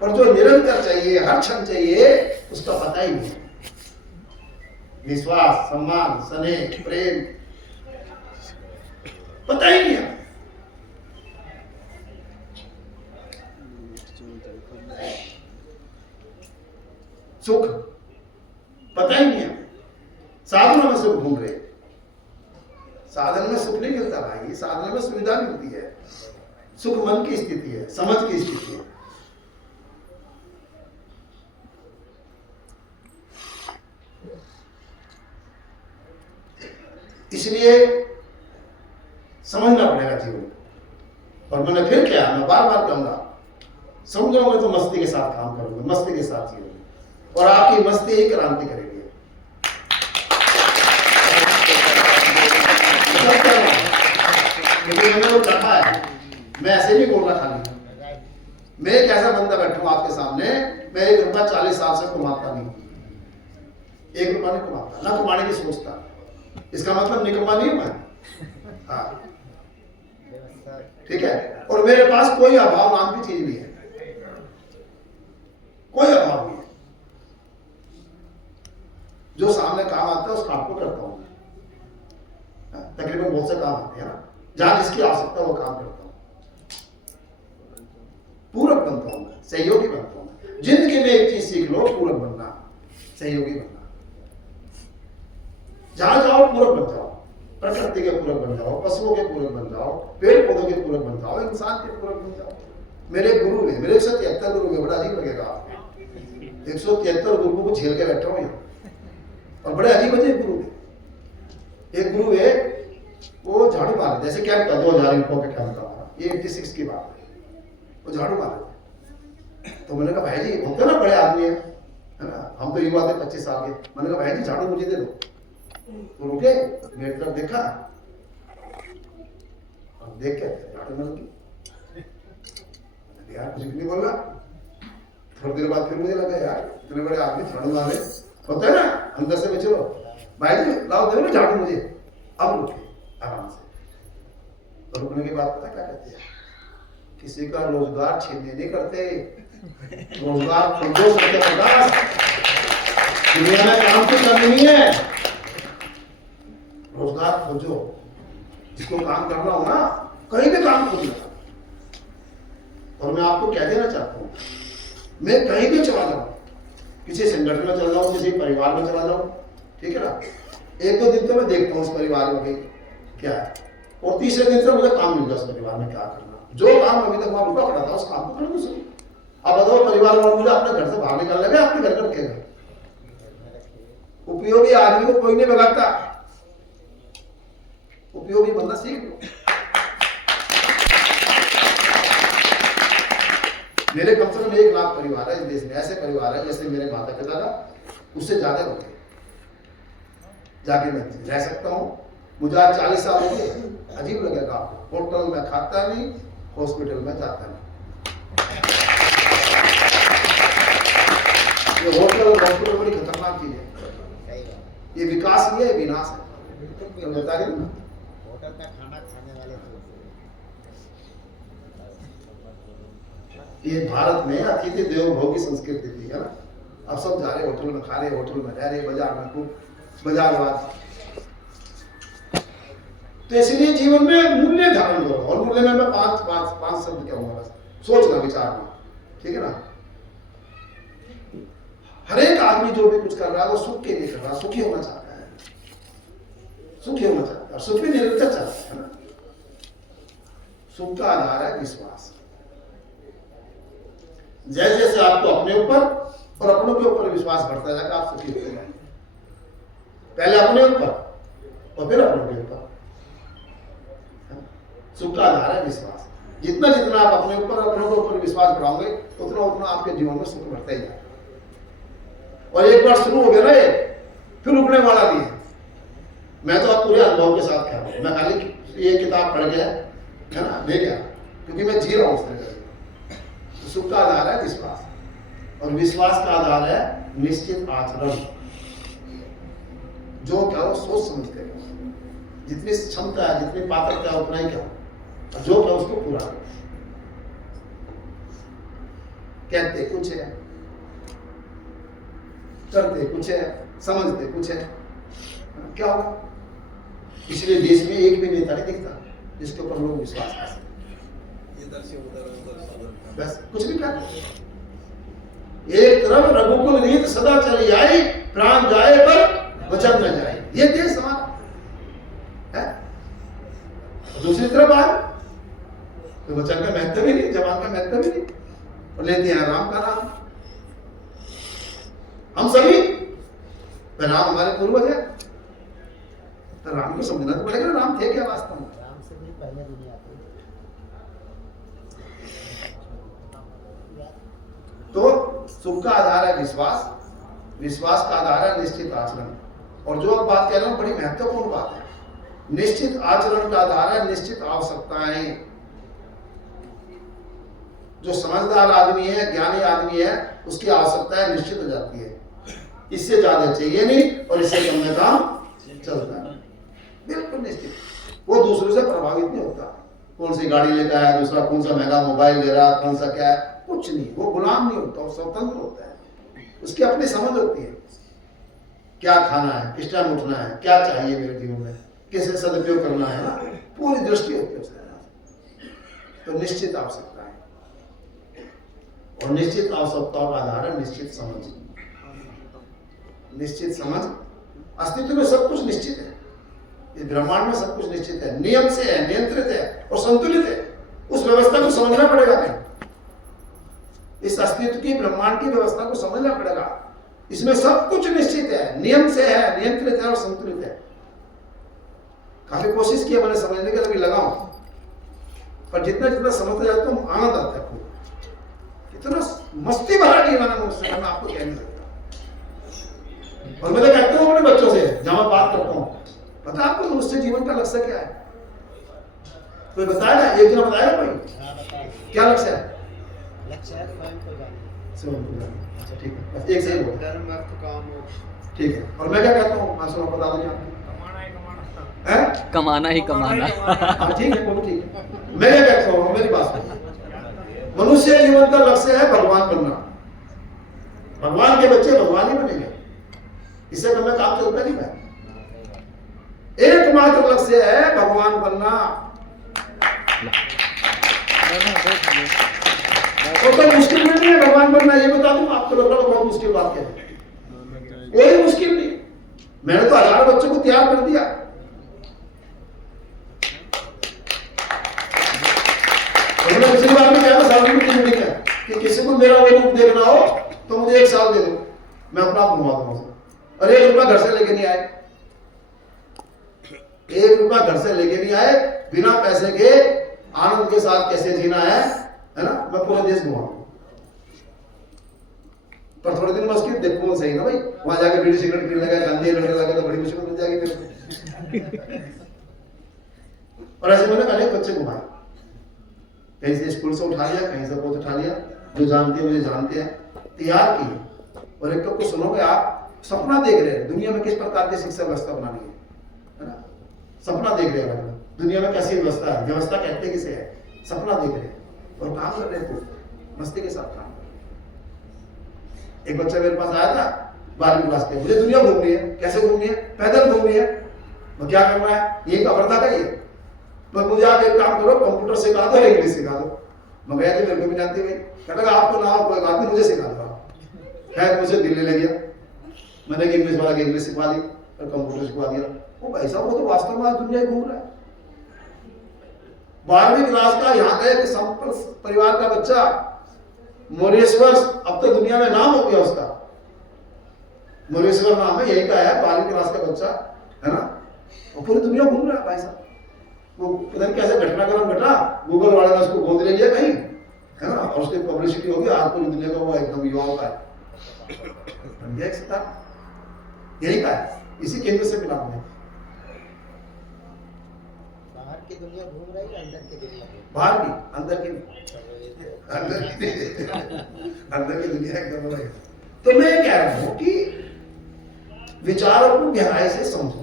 पर जो निरंतर चाहिए, हर क्षण चाहिए, उसका पता ही नहीं। विश्वास, सम्मान, स्नेह, प्रेम पता ही नहीं है। सुख पता ही नहीं है। साधनों में सुख ढूंढ रहे। साधन में सुख नहीं मिलता भाई, साधन में सुविधा मिलती है। सुख मन की स्थिति है, समझ की स्थिति है। इसलिए समझना पड़ेगा जीवन। और मैंने फिर क्या, मैं बार बार कहूंगा, समझोगे तो मस्ती के साथ काम करोगे, मस्ती के साथ जीओगे, और आपकी मस्ती ही क्रांति करेगी। मैंने वो कहा है, मैं ऐसे नहीं बोल रहा खाली। मैं एक ऐसा बंदा बैठा हूं आपके सामने, मैं 1 रुपया 40 साल से कमाता नहीं, 1 रुपया नहीं कमाता, ना कमाने की सोचता। इसका मतलब निकम्मा नहीं हूं मैं। हाँ ठीक है। और मेरे पास कोई अभाव नाम की चीज नहीं है, कोई अभाव नहीं है। जो सामने काम आता है उस काम को करता हूँ। तकरीबन बहुत से काम आते हैं ना, जहां जिसकी आवश्यकता वो काम करता हूँ, पूरक बनता हूँ, सहयोगी बनता हूँ। जिंदगी में एक चीज सीख लो, पूरक बनना, सहयोगी बनना। जहां जाओ पूरक बन जाओ, प्रकृति के पूरक बन जाओ, पशुओं के पूरक बन जाओ, पेड़ पौधों के पूरक बन जाओ, इंसान के पूरक बन जाओ। मेरे गुरु ने, मेरे 173 गुरु में, बड़ा अजीब लगेगा आपको, 173 गुरु को झेल के बैठा हूं और बड़े अजीब अजीब गुरु थे। एक गुरु है वो झाड़ू मारे, जैसे कैंप था 2000 का कैंप था, ये 86 की बात है, वो झाड़ू मारे थे। तो मैंने कहा भाई जी, होते ना बड़े आदमी है ना, हम तो युवा थे 25 साल के, मैंने कहा भाई जी झाड़ू मुझे दे दो। तो रुके, मेरी तरफ देखा और देख के झाड़ू मिल गई यार, कुछ भी नहीं बोल रहा। थोड़ी देर बाद फिर मुझे लगा यार इतने बड़े आदमी झाड़ू मारे, होता है ना अंदर से में, चलो भाई जी लाओ दे ना झाड़ू मुझे। अब रुके आराम से, तो रुकने के बाद पता क्या कहते हैं, किसी का रोजगार छीनने नहीं करते, रोजगार खोजो सबके पास, दुनिया में काम तो करनी है, रोजगार खोजो। जिसको काम करना हो ना, कहीं भी काम खोज लो। और मैं आपको क्या देना चाहता हूँ, मैं कहीं भी चला जाऊँ, किसी संगठन में चला जाऊँ, किसी परिवार में चला जाऊँ, ठीक है ना, 1-2 दिन तो मैं देखता हूँ उस परिवार में क्या है, और तीसरे दिन से मुझे काम मिल जाए उस परिवार में क्या करना। जो काम अभी तक वहां रुका पड़ा था उस काम को कर दो सही। अब बताओ परिवार वालों मुझे अपने घर से बाहर निकाल लगे, अपने घर रखेगा। उपयोगी आदमी को कोई नहीं भगाता, उपयोगी बनना सीख लो। मेरे कम से कम 1 लाख परिवार है इस देश में, ऐसे परिवार है जैसे मेरे माता पिता का, उससे ज्यादा होते जाके मैं रह सकता हूँ। मुझे आज 40 साल हो गए, अजीब लगेगा आपको, होटल में खाता नहीं, हॉस्पिटल में जाता नहीं। ये होटल और हॉस्पिटल बड़ी खतरनाक चीज है, ये विकास नहीं है, विनाश है। बता रही हूँ ना, होटल का खाना खाने वाले ये भारत में अतिथि देवो भव की संस्कृति थी, है ना। अब सब जा रहे होटल में, खा रहे होटल में, रह रहे बाजार में, खूब बाजारवाद। तो इसलिए जीवन में मूल्य धारण करो, और मूल्य में मैं पांच शब्द कहूंगा बस, सोचना विचारना, ठीक है ना। हर एक आदमी जो भी कुछ कर रहा है वो सुख के लिए कर रहा है, सुखी होना चाहता है, सुखी होना चाहता है, सुख भी निरंतर चाहता है ना। सुख का आधार है विश्वास। जैसे जैसे आपको अपने ऊपर और अपनों के ऊपर विश्वास बढ़ता जाएगा, आप सुखी होते जाएंगे। पहले अपने ऊपर और फिर अपनों के ऊपर। सुख का आधार है विश्वास। जितना जितना आप अपने ऊपर और अपनों के ऊपर विश्वास बढ़ाओगे, उतना उतना आपके जीवन में सुख बढ़ता ही जाएगा। और एक बार शुरू हो गया ना ये, फिर रुकने वाला नहीं है। मैं तो आप पूरे अनुभव के साथ कह रहा हूं, मैं खाली ये किताब पढ़ गया है ना, ले गया, क्योंकि मैं जी रहा हूं उस तरह से। सुख का आधार है विश्वास, और विश्वास का आधार है निश्चित आचरण। जो क्या हो सोच समझ के, जितनी क्षमता है, जितनी पात्रता है, उतना ही क्या, और जो क्या उसको पूरा करो। कहते कुछ है, करते कुछ है, समझते कुछ है, क्या होगा। इसलिए देश में एक भी नेता नहीं दिखता जिसके ऊपर लोग विश्वास कर सकते, बस कुछ भी कर। एक तरफ रघुकुल रीत सदा चली आई, प्राण जाए पर वचन न जाए, ये देश हमारा है। दूसरी तरफ आए तो वचन का महत्व भी नहीं, जवान का महत्व भी नहीं, और लेते हैं राम का नाम। हम सभी राम हमारे पूर्वज है, तो राम को समझना तो पड़ेगा, राम थे क्या वास्तव में। राम से भी पहले दुनिया थी। तो सुख का आधार है विश्वास, विश्वास का आधार है निश्चित आचरण। और जो अब बात कह रहा हूं बड़ी महत्वपूर्ण बात है। निश्चित आचरण का आधार है निश्चित आवश्यकताएं। जो समझदार आदमी है, ज्ञानी आदमी है, उसकी आवश्यकताएं निश्चित हो जाती है। इससे ज्यादा चाहिए नहीं और इससे कम में काम चलता है, बिल्कुल निश्चित। वो दूसरों से प्रभावित नहीं होता। कौन सी गाड़ी लेकर आया, दूसरा कौन सा महंगा मोबाइल ले रहा, कौन सा क्या है, कुछ नहीं। वो गुलाम नहीं होता, वो स्वतंत्र होता है, उसकी अपनी समझ होती है। क्या खाना है, किस टाइम उठना है, क्या चाहिए मेरे जीवन में, कैसे सदुपयोग करना है ना, पूरी दृष्टि होती है उसके पास। तो निश्चित आवश्यकता है, और निश्चित आवश्यकताओं का आधार है निश्चित समझ। निश्चित समझ, अस्तित्व में सब कुछ निश्चित है, इस ब्रह्मांड में सब कुछ निश्चित है, नियम से है, नियंत्रित है और संतुलित है। उस व्यवस्था को समझना पड़ेगा कहीं, इस अस्तित्व की ब्रह्मांड की व्यवस्था को समझना पड़ेगा। इसमें सब कुछ निश्चित है, नियम से है, नियंत्रित है और संतुलित है। काफी कोशिश की मैंने समझने के लिए, भी लगा हूं, पर जितना जितना समझते जाता हूं आनंद आता है। कितना मस्ती भरा जीवन है मुझसे, मैं आपको कह नहीं सकता। और मैं तो कहता हूं अपने बच्चों से जहां मैं बात करता हूं, पता आपको मनुष्य जीवन का लक्ष्य क्या है? कोई बताया? एक जना बताया कोई? क्या लक्ष्य है? लक्ष्य है स्वयं को जानना। स्वयं को जानना। अच्छा ठीक है, बस एक सही बोल। धर्म अर्थ काम मोक्ष। ठीक है, और मैं क्या कहता हूँ आंसू आप बता दीजिए आपको। कमाना ही कमाना। हाँ ठीक है, बोलो ठीक है। मैं क्या कहता हूँ, मेरी बात सुनो। मनुष्य जीवन का लक्ष्य है भगवान बनना। भगवान के बच्चे भगवान ही बनेंगे, इससे कम में काम चलता नहीं है। एकमात्र लक्ष्य है भगवान बनना। और कोई मुश्किल नहीं है भगवान बनना, ये बता दूं आपको। लग रहा है बहुत मुश्किल बात है, कोई मुश्किल नहीं। मैंने तो हजारों बच्चों को तैयार कर दिया। उन्होंने पिछली बार में कहा था सार्वजनिक मीटिंग में कि किसी को मेरा वो रूप देखना हो तो मुझे 1 साल दे दो, मैं अपना आप घुमा दूंगा। और 1 रुपया घर से लेके नहीं आए, 1 रुपया घर से लेके नहीं आए, बिना पैसे के आनंद के साथ कैसे जीना है ना, मैं पूरा देश घुमाऊंगा। पर थोड़े दिन में उसकी देखो सही ना भाई, वहां जाके बीड़ी सिगरेट पीने लगा, गांधी लड़ने लगा तो बड़ी मुश्किल मिल जाएगी मेरे को। और ऐसे मैंने अनेक बच्चे घुमाए, कहीं से स्कूल से उठा लिया, कहीं से बहुत उठा लिया, जो जानते हैं मुझे जानते हैं, तैयार किए। और एक तो सुनोगे आप, सपना देख रहे हैं दुनिया में किस प्रकार की शिक्षा व्यवस्था बनानी है ना, सपना देख रहे हैं दुनिया में कैसी व्यवस्था है, व्यवस्था कहते किसे है, सपना देख रहे हैं और काम कर रहे हैं, मस्ती के साथ काम। एक बच्चा मेरे पास आया था 12वीं क्लास के, मुझे दुनिया घूमनी है। कैसे घूमनी है? पैदल घूमनी है। मैं क्या करना है, ये खबरदार का ये, तो मुझे आप एक काम करो, कंप्यूटर सिखा दो, इंग्लिश सिखा दो। मैं गया, मेरे को भी जानती भाई, कहता आपको ना कोई बात नहीं, मुझे सिखा दो। खैर मुझे दिल्ली ले गया, मैंने इंग्लिश वाला की इंग्लिश सिखा दी और कंप्यूटर सिखा दिया। वो भाई साहब वो तो वास्तव में दुनिया घूम रहा है। 12वीं क्लास का यहाँ का एक संपन्न परिवार का बच्चा, मॉरिशस, अब तो दुनिया में नाम हो गया उसका, मॉरिशस नाम है, यही का है, 12वीं क्लास का बच्चा है ना, और पूरी दुनिया घूम रहा है भाई साहब। वो पता नहीं कैसे घटनाक्रम घटा, गूगल वाले ने उसको गोद ले लिया कहीं है ना, और उसकी पब्लिसिटी होगी, आज पूरी दुनिया का वो एकदम युवाओं का है, यही का है, इसी केंद्र से मिला हमें। बाहर की दुनिया घूम रही है, अंदर की दुनिया बाहर की, अंदर की अंदर की दुनिया एकदम अलग है। तो मैं कह रहा हूं कि विचारों को गहराई से समझो,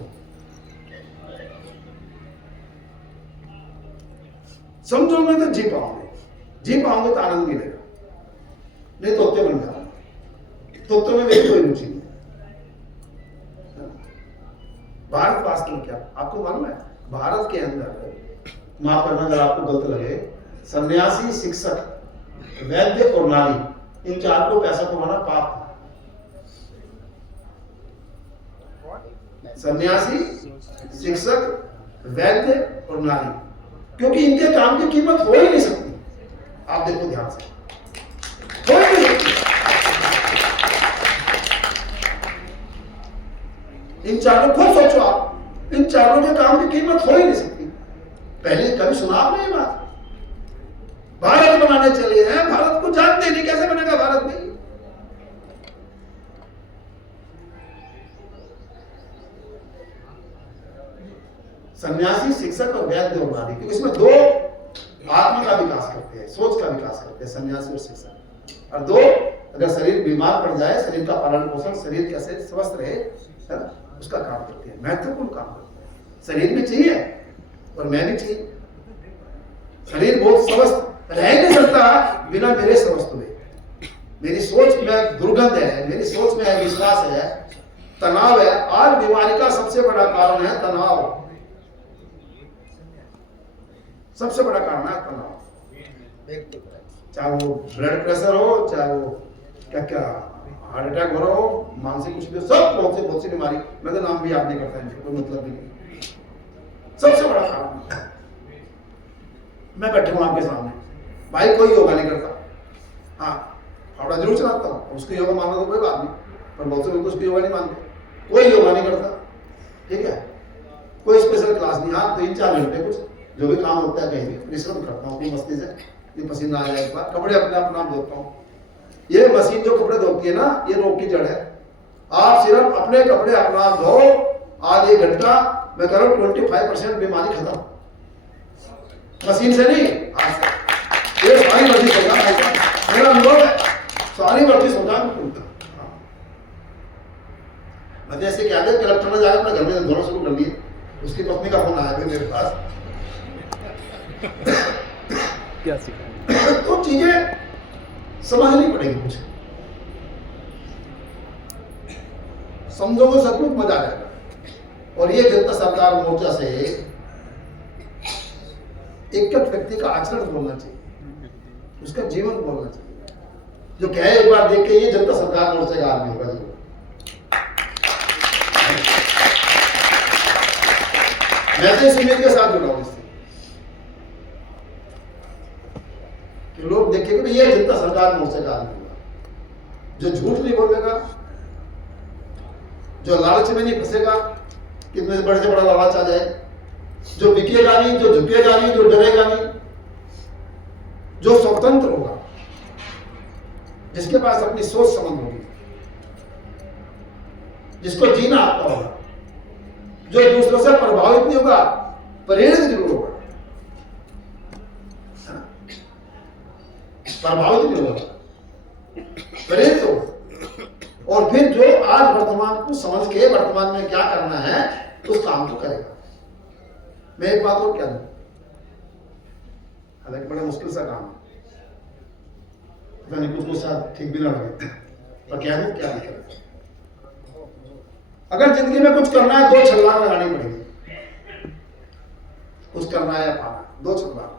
समझोगे तो जी पाओगे तो आनंद मिलेगा, नहीं तोते बन जाओगे, तोते में मेरी कोई रुचि नहीं। भारत वास्तव में क्या, आपको मालूम है भारत के अंदर, माफ करना अगर आपको गलत लगे, सन्यासी, शिक्षक, वैद्य और नारी, इन 4 को पैसा कमाना पाप है। सन्यासी, शिक्षक, वैद्य और नारी, क्योंकि इनके काम की कीमत हो ही नहीं सकती। आप देखो ध्यान से, हो ही नहीं सकती। इन 4 खुद सोचो आप, इन 4 के काम की कीमत हो ही नहीं सकती। पहले कभी सुना आपने ये बात? भारत बनाने चले हैं, भारत को जानते नहीं, कैसे बनेगा भारत में? सन्यासी, शिक्षक और वैद्य और नारी, क्योंकि इसमें 2 आत्मा का विकास करते हैं, सोच का विकास करते हैं सन्यासी और शिक्षक, और 2 अगर शरीर बीमार पड़ जाए, शरीर का पालन पोषण, शरीर कैसे स्वस्थ रहे है ना, उसका काम करते हैं, महत्वपूर्ण काम करते हैं। शरीर भी चाहिए और मैं भी चाहिए। शरीर बहुत स्वस्थ रह नहीं सकता बिना मेरे स्वस्थ हुए। मेरी सोच में दुर्गंध है, मेरी सोच में विश्वास है, तनाव है। आज बीमारी का सबसे बड़ा कारण है तनाव, सबसे बड़ा कारण है तनाव। चाहे वो ब्लड प्रेशर हो, चाहे वो क्या क्या हार्ट अटैक हो रहा हो, मानसिक मुश्किल, सब बहुत सी बीमारी, मैं तो नाम भी याद नहीं करता इनसे, कोई मतलब नहीं। सबसे बड़ा कारण मैं बैठा हूं आपके सामने, भाई कोई योगा नहीं करता, हाँ फावड़ा जरूर चलाता हूँ, उसको योगा मानना तो कोई बात नहीं, पर बहुत से लोग उसको योगा नहीं मानते, कोई योगा नहीं करता, ठीक है, कोई स्पेशल क्लास नहीं, हाँ 3-4 घंटे कुछ जो भी काम होता है कहीं भी परिश्रम करता हूँ अपनी मस्ती से, ये पसीना आ जाए एक बार, कपड़े अपने आप नाम धोता हूँ। ये मशीन जो कपड़े धोती है ना, ये रोग की जड़ है। आप सिर्फ अपने कपड़े अपना धो, आज 1 घंटा मैं कह रहा हूँ 25% बीमारी खत्म, मशीन से नहीं, हाथ से। ये सारी वर्जिश होगा, मेरा अनुभव है, सारी वर्जिश होगा। मैं जैसे क्या है, कलेक्टर ने जाकर अपने घर में धोना शुरू कर दिए, उसकी पत्नी का फोन आया मेरे पास, क्या सीखा? तो चीजें समझनी पड़ेगी, कुछ समझोगे सचमुच मजा आएगा। और ये जनता सरकार मोर्चा से एक व्यक्ति का आचरण बोलना चाहिए, उसका जीवन बोलना चाहिए, जो कहे एक बार देख के ये जनता सरकार मोर्चा का आदमी होगा। मैं तो इस उम्मीद के साथ जुड़ा हूं इससे कि लोग देखेंगे कि ये जनता सरकार मोर्चा का आदमी होगा, जो झूठ नहीं बोलेगा, जो लालच में नहीं फंसेगा, कितने बड़े से बड़ा लालच आ जाए, जो बिकेगा नहीं, जो झुकेगा नहीं, जो डरेगा नहीं, जो स्वतंत्र होगा, जिसके पास अपनी सोच समझ होगी, जिसको जीना आता होगा, जो दूसरों से प्रभावित नहीं होगा, प्रेरित जरूर होगा, प्रभावित नहीं होगा, प्रेरित होगा। और फिर जो आज वर्तमान को समझ के वर्तमान में क्या करना है उस काम को करेगा। मैं एक बात और क्या दूं, हालांकि बड़ा मुश्किल सा काम है, कुछ शायद ठीक भी ना लगे, पर क्या दूं, क्या नहीं करें। अगर जिंदगी में कुछ करना है, 2 छलांग लगानी पड़ेगी, कुछ करना है या पाना, 2 छलांग।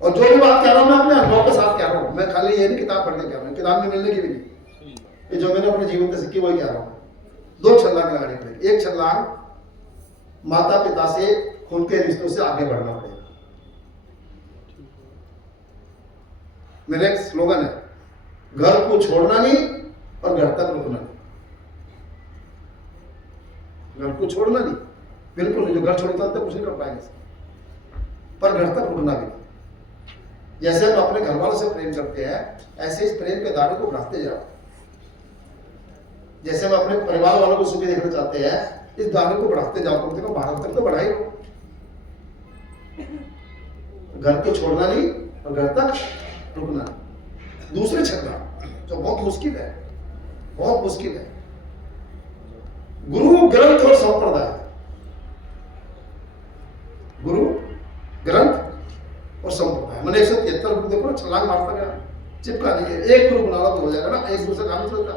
और जो भी बात कह रहा हूं मैं अपने अनुभव के साथ कह रहा हूं, मैं खाली ये नहीं किताब पढ़ के कह रहा हूं, किताब में मिलने की भी नहीं, ये जो मैंने अपने जीवन में सीखी वही कह रहा हूं। 2 छलांग लगानी पड़ेगी। एक छलांग माता पिता से, खून के रिश्तों से आगे बढ़ना पड़ेगा। मेरा एक स्लोगन है, घर को छोड़ना नहीं और घर तक रुकना नहीं। घर को छोड़ना नहीं, बिल्कुल नहीं, जो घर छोड़ता है तो कुछ नहीं कर पाएंगे, पर घर तक रुकना भी नहीं। जैसे हम अपने घर वालों से प्रेम करते हैं, ऐसे इस प्रेम के दायरे को बढ़ाते जाओ। जैसे हम अपने परिवार वालों को सुखी देखना चाहते हैं, इस दायरे को बढ़ाते जाओ, कम से कम भारत तक तो बढ़ाई लो। घर को छोड़ना नहीं और घर तक रुकना नहीं। दूसरे छलांग जो बहुत मुश्किल है, बहुत मुश्किल है, गुरु ग्रंथ और संप्रदाय। गुरु ग्रंथ और संप्रदाय, मैंने 173 बुक देखो, छलांग मारता गया, चिपका नहीं है। एक गुरु बना लो तो हो जाएगा ना, एक दूसरे काम चलता,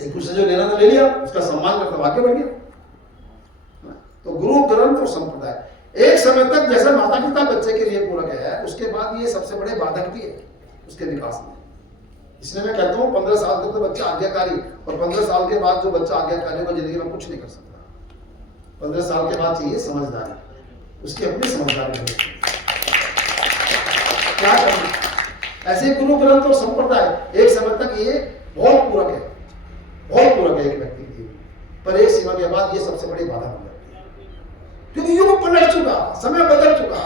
एक दूसरे जो लेना था ले लिया, उसका सम्मान करता आगे बढ़ गया। तो गुरु ग्रंथ और संप्रदाय एक समय तक जैसे माता पिता बच्चे के लिए पूरक है, उसके बाद ये सबसे बड़े बाधक भी है उसके विकास में। इसलिए मैं कहता हूँ 15 साल तक तो बच्चा आज्ञाकारी, और 15 साल के बाद जो बच्चा आज्ञाकारी होगा जिंदगी में कुछ नहीं कर सकता। 15 साल के बाद चाहिए समझदारी, उसकी अपनी समझदारी है क्या करना। ऐसे गुरु ग्रंथ और संप्रदाय एक समय तक ये बहुत पूरक है, बहुत पूरक है एक व्यक्ति के लिए, पर एक सीमा के बाद ये सबसे बड़ी बाधा बन जाती है, क्योंकि युग पलट चुका, समय बदल चुका।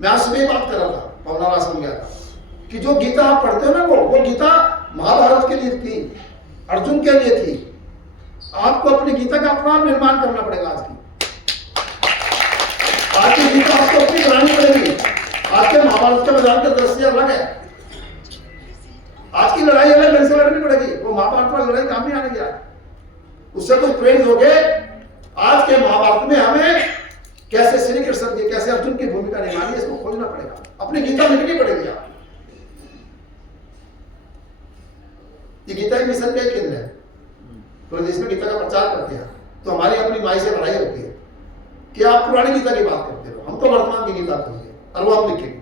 मैं आज सुबह बात कर रहा था, पवनार आश्रम गया था, कि जो गीता आप पढ़ते हो ना, वो गीता महाभारत के लिए थी, अर्जुन के लिए थी। आपको अपनी गीता का अपना निर्माण करना पड़ेगा। आज की गीता आपको अपनी बनानी पड़ेगी। आज के महाभारत के मैदान का दृश्य अलग है, आज की लड़ाई अलग ढंग से लड़नी पड़ेगी। वो महाभारत वाली लड़ाई काम नहीं आने गया, उससे कुछ प्रेरित हो गए। आज के महाभारत में हमें कैसे श्री कृष्ण की, कैसे अर्जुन की भूमिका निभानी है, इसको खोजना पड़ेगा, अपनी गीता लिखनी पड़ेगी। ये गीता ही मिशन का ही केंद्र है। पूरे देश में गीता का प्रचार करते हैं, तो हमारी अपनी माई से लड़ाई होती है कि आप पुरानी गीता की बात करते हो, हम तो वर्तमान की गीता करेंगे और वो आप लिखेंगे।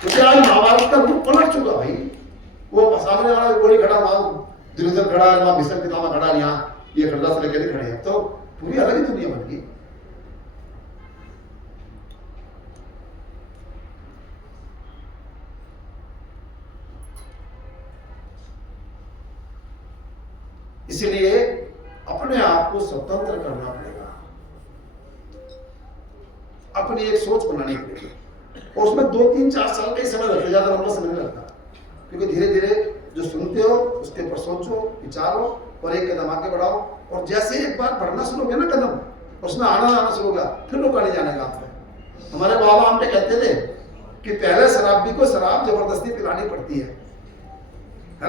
क्योंकि आज महाभारत का रूप पलट चुका भाई। वो सामने वाला कोई खड़ा, वहां दुर्योधन खड़ा है, वहां भीष्म पितामह खड़ा है, यहाँ ये खड़ा से लेकर खड़े हैं, तो पूरी अलग ही दुनिया बन गई। इसलिए अपने आप को स्वतंत्र करना पड़ेगा, अपनी एक सोच बनानी पड़ेगी, और उसमें 2-3-4 साल का ही समय लगता है, ज्यादा लंबा समय नहीं लगता। क्योंकि धीरे धीरे जो सुनते हो उसके ऊपर सोचो, विचारो और एक कदम आगे बढ़ाओ। और जैसे एक बार बढ़ना शुरू हो गया ना कदम, उसमें आनंद आना शुरू हो गया, फिर रुका नहीं जाने का। हमारे बाबा हमने कहते थे कि पहले शराबी को शराब जबरदस्ती पिलानी पड़ती है ना,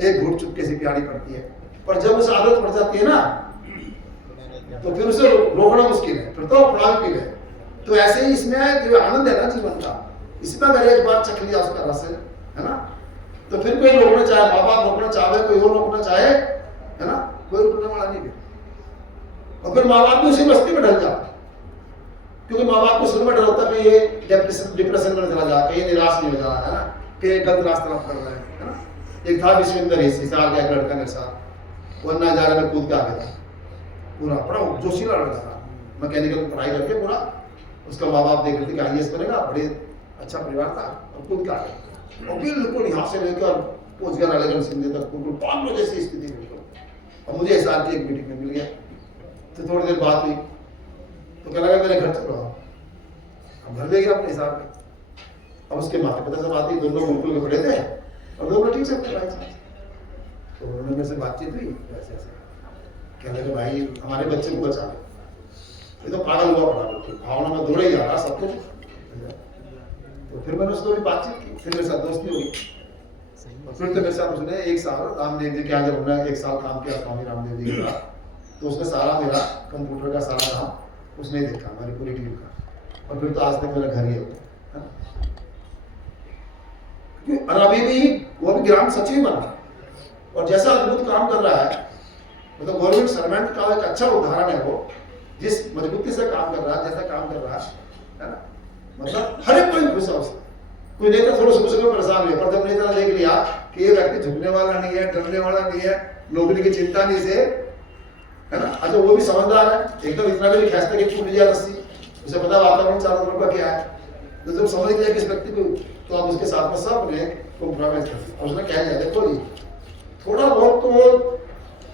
एक घूंट चुपके से पिलानी पड़ती है, पर जब उसे आदत पड़ जाती है ना तो फिर उसे रोकना मुश्किल है, फिर तो अपना पी ले। तो ऐसे ही इसमें जो आनंद है ना जीवन का, इसमें अगर एक बार चख लिया उसका रस है ना, तो फिर कोई रोकना चाहे, माँ बाप रोकना चाहे, कोई और रोकना चाहे, है ना, कोई रोकने वाला नहीं है। और फिर माँ बाप भी उसी मस्ती में ढल जाओ, क्योंकि माँ बाप को शुरू में डर होता है कि ये डिप्रेशन में चला जा, कहीं निराश नहीं हो जा, है ना, कहीं गलत रास्ता कर रहा है ना। एक था विश्वेंद्र इसी साल का एक लड़का मेरे साथ, वरना हजारे में कूद के आ गया था, पूरा बड़ा जोशीला लड़का था, मैकेनिकल पढ़ाई करके पूरा, उसका माँ बाप देख रहे थे कि IAS बनेगा, बड़े अच्छा परिवार था, और कूद के आ गया, और बिल्कुल यहाँ से लेकर पहुंच गया रालेगंज सिंधे तक, बिल्कुल पागलों जैसी स्थिति बिल्कुल। और मुझे SR की एक मीटिंग में मिल गया, तो थोड़ी देर बात हुई, तो क्या लगा मेरे घर चलो, अब घर ले गया अपने हिसाब में। अब उसके माता पिता से बात हुई, दोनों बिल्कुल खड़े थे और दोनों ठीक से भाई, तो उन्होंने मेरे से बातचीत हुई, ऐसे ऐसे कहने लगे भाई हमारे बच्चे को बचा लो, ये तो पागल हुआ पड़ा, बिल्कुल भावना में दौड़े जा रहा सब कुछ। तो फिर मैंने उसको भी बातचीत की, फिर मेरे साथ दोस्ती हुई, और फिर तो मेरे साथ उसने 1 साल रामदेव जी के यहाँ जब हमने 1 साल काम किया स्वामी रामदेव जी के साथ, तो उसने सारा मेरा कंप्यूटर का सारा काम उसने देखा, हमारी पूरी टीम का, और फिर तो आज तक मेरा घर ही होता है। और अभी भी वो भी ग्राम सचिव बना, और जैसा अद्भुत काम कर रहा है, मतलब गवर्नमेंट सर्वेंट का एक अच्छा उदाहरण है वो, जिस मजबूती से काम कर रहा है, जैसा काम कर रहा है ना, मतलब हर एक कोई खुश है उससे। कोई नेता थोड़ा सुबह सुबह परेशान हुए, पर जब नेता ने देख लिया कि ये व्यक्ति झुकने वाला नहीं है, डरने वाला नहीं है, नौकरी की चिंता नहीं से, है ना, अच्छा वो भी समझदार है, एकदम इतना भी नहीं खींचता कि टूट जाए रस्सी, उसे पता वातावरण चारों तरफ का क्या है, तो जब समझ लिया कि इस व्यक्ति को, तो आप उसके साथ में सब ने कॉम्प्रोमाइज कर दिया। और उसने कह दिया देखो जी थोड़ा बहुत तो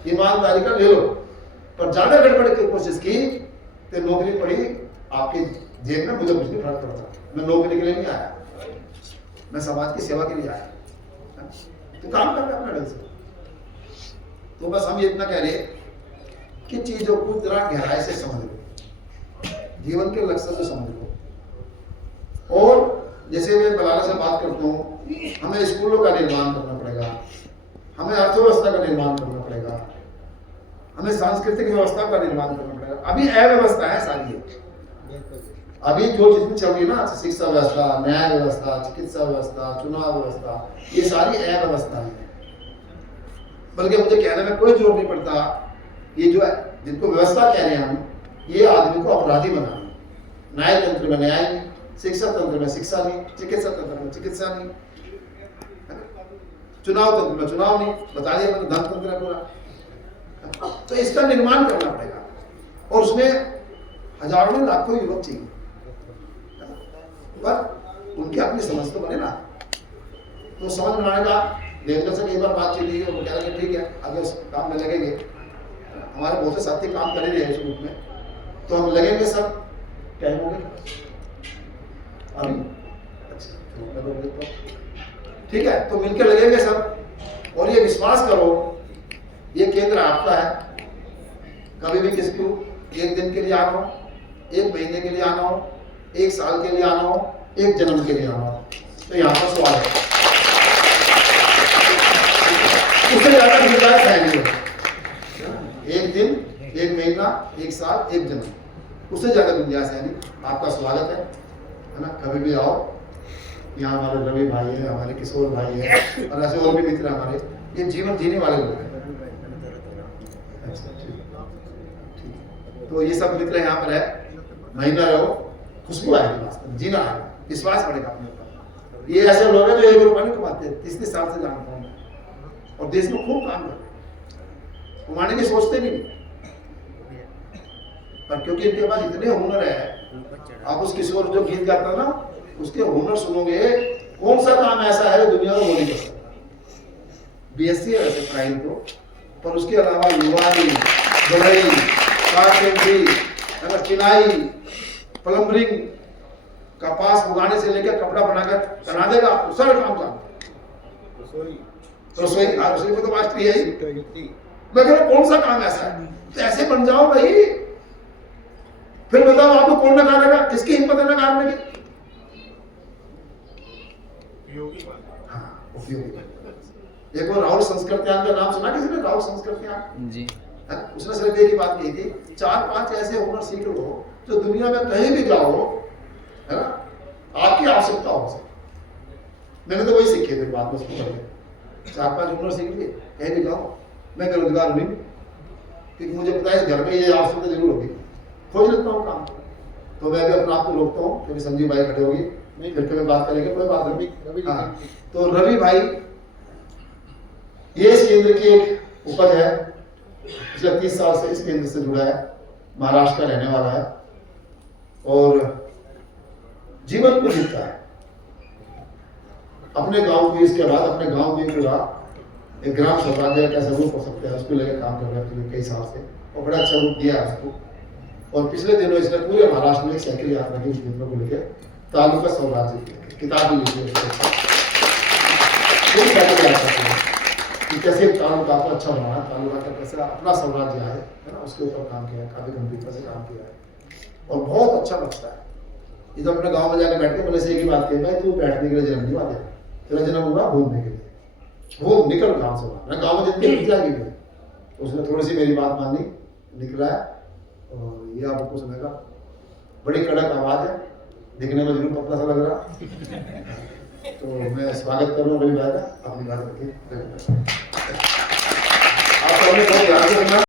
ईमानदारी का ले लो, पर ज्यादा गड़बड़ की कोशिश की तो नौकरी पड़ी आपके जेब में, मुझे कुछ नहीं फर्क पड़ता, मैं नौकरी के लिए नहीं आया, मैं समाज की सेवा के लिए आया, तो काम कर रहे अपना ढंग से। तो बस हम इतना कह रहे कि चीजों को जरा गहराई से समझ लो, जीवन के लक्ष्य को समझ लो। और जैसे मैं बलारा से बात करता हूँ, हमें स्कूलों का निर्माण करना पड़ेगा, हमें अर्थव्यवस्था का निर्माण करना पड़ेगा, हमें सांस्कृतिक व्यवस्था का निर्माण करना पड़ेगा। अभी अव्यवस्था है सारी, अभी जो जितनी चल रही है ना, शिक्षा व्यवस्था, न्याय व्यवस्था, चिकित्सा व्यवस्था, चुनाव व्यवस्था, ये सारी अव्यवस्था है। बल्कि मुझे कहने में कोई जोर नहीं पड़ता, ये जो है जिनको व्यवस्था कह रहे हैं हम, ये आदमी को अपराधी बना रहे हैं। न्याय तंत्र में न्याय नहीं, शिक्षा तंत्र में शिक्षा नहीं, चिकित्सा तंत्र में चिकित्सा नहीं, चुनाव तंत्र में चुनाव नहीं, बता दिया मैंने, धन तंत्र है पूरा। तो इसका निर्माण करना पड़ेगा, और उसमें हजारों में लाखों युवक चाहिए, पर उनकी अपनी समझ तो बने ना। तो समझ बनाने का देवता से कई बार बातचीत हुई, वो कह रहे ठीक है आगे उस काम में लगेंगे, हमारे बहुत से साथी काम कर ही रहे हैं इस ग्रुप में, तो हम लगेंगे सब। टाइम हो गया अभी, अच्छा ठीक है, तो मिलकर लगेंगे सब, और ये विश्वास करो ये केंद्र आपका है। कभी भी किसी को 1 दिन के लिए आना हो, 1 महीने के लिए आना हो, 1 साल के लिए आना हो, 1 जन्म के लिए आना हो, तो यहाँ पर सवाल है, उससे ज्यादा गुंजाइश है नहीं। 1 दिन, 1 महीना, 1 साल, 1 जन्म, उससे ज्यादा गुंजाइश है नहीं। आपका स्वागत है ना, कभी भी आओ, यहाँ हमारे रवि भाई है, हमारे किशोर भाई है, और ऐसे और भी मित्र हैं हमारे। ये जीवन जीने वाले लोग हैं। अच्छा, ठीक। तो ये सब मित्र यहाँ पर है। महीना रहो, खुशबू आएगी, वास्तव में जीना आएगा, विश्वास बढ़ेगा अपने ऊपर। ये ऐसे लोग हैं जो 1 रुपया नहीं कमाते, 30-30 साल से जानता हूँ मैं, और देश में खूब काम कर रहे हैं, कमाने की सोचते भी नहीं, पर क्योंकि इनके पास इतने हुनर है। आप उस किशोर जो गीत गाता ना, उसके हुनर सुनोगे, कौन सा काम ऐसा है जो दुनिया में वो नहीं कर सकता। बीएससी है वैसे पढ़ाई तो, पर उसके अलावा लुहारी, बढ़ई, कारपेंटरी, चिनाई, प्लम्बरिंग, कपास उगाने से लेकर कपड़ा बनाकर बना देगा आपको, सारा काम जानता है। रसोई में तो मास्टरी है ही। मैं कह रहा कौन सा काम ऐसा है, तो ऐसे बन जाओ भाई। फिर बताओ आपको कौन नकारेगा, किसकी हिम्मत है नकारने की? हाँ, उपयोगी। एक और राहुल संस्कृत्यान का नाम सुना किसी ने? राहुल संस्कृत्यान जी। उसने सिर्फ एक ही बात कही थी, 4-5 ऐसे हुनर सीख लो जो दुनिया में कहीं भी जाओ, है ना, आपकी आवश्यकता हो सके। मैंने तो वही सीखे थे बात में, 4-5 हुनर सीख लिए, कहीं भी जाओ। मैं बेरोजगार हुई क्योंकि मुझे पता है घर में ये आवश्यकता जरूर होगी, खोज लेता हूँ काम। तो मैं भी अपने आप को रोकता हूँ, क्योंकि संजीव भाई खड़े होगी, फिर कभी बात करेंगे, कोई बात नहीं। हाँ, तो रवि भाई ये इस केंद्र की एक उपज है, पिछले 30 साल से इस केंद्र से जुड़ा है, महाराष्ट्र का रहने वाला है और जीवन को जीता है अपने गांव की। इसके बाद अपने गांव की पूरा एक ग्राम स्वराज्य कैसे रूप हो सकते हैं उसको लेकर काम कर रहे हैं कई साल से, और बड़ा अच्छा रूप दिया है उसको। और पिछले दिनों इसने पूरे महाराष्ट्र में एक साइकिल यात्रा की, उस क्षेत्रों को लेकर तालुका स्वराज्य की किताब भी लिखी है कि कैसे तालुका को अच्छा बनाना, तालुका का कैसे अपना स्वराज्य आए, है ना, उसके ऊपर काम किया है, काफी गंभीरता से काम किया है और बहुत अच्छा लगता है। ये तो अपने गांव में जाकर बैठ के मैंने से एक ही बात कही, भाई तू बैठने के लिए जन्म नहीं हुआ, तेरा जन्म हुआ घूमने के लिए, वो निकल गाँव से बाहर। मैं गाँव में जितनी निकला की उसने थोड़ी सी मेरी बात मानी, निकला है। और ये आपको सुनेगा, बड़ी कड़क आवाज है, दिखने में जरूर पतला सा लग रहा। तो मैं स्वागत कर रहा हूँ रवि भाई का, अपनी बात रखिए। आप सबने बहुत ध्यान से सुना।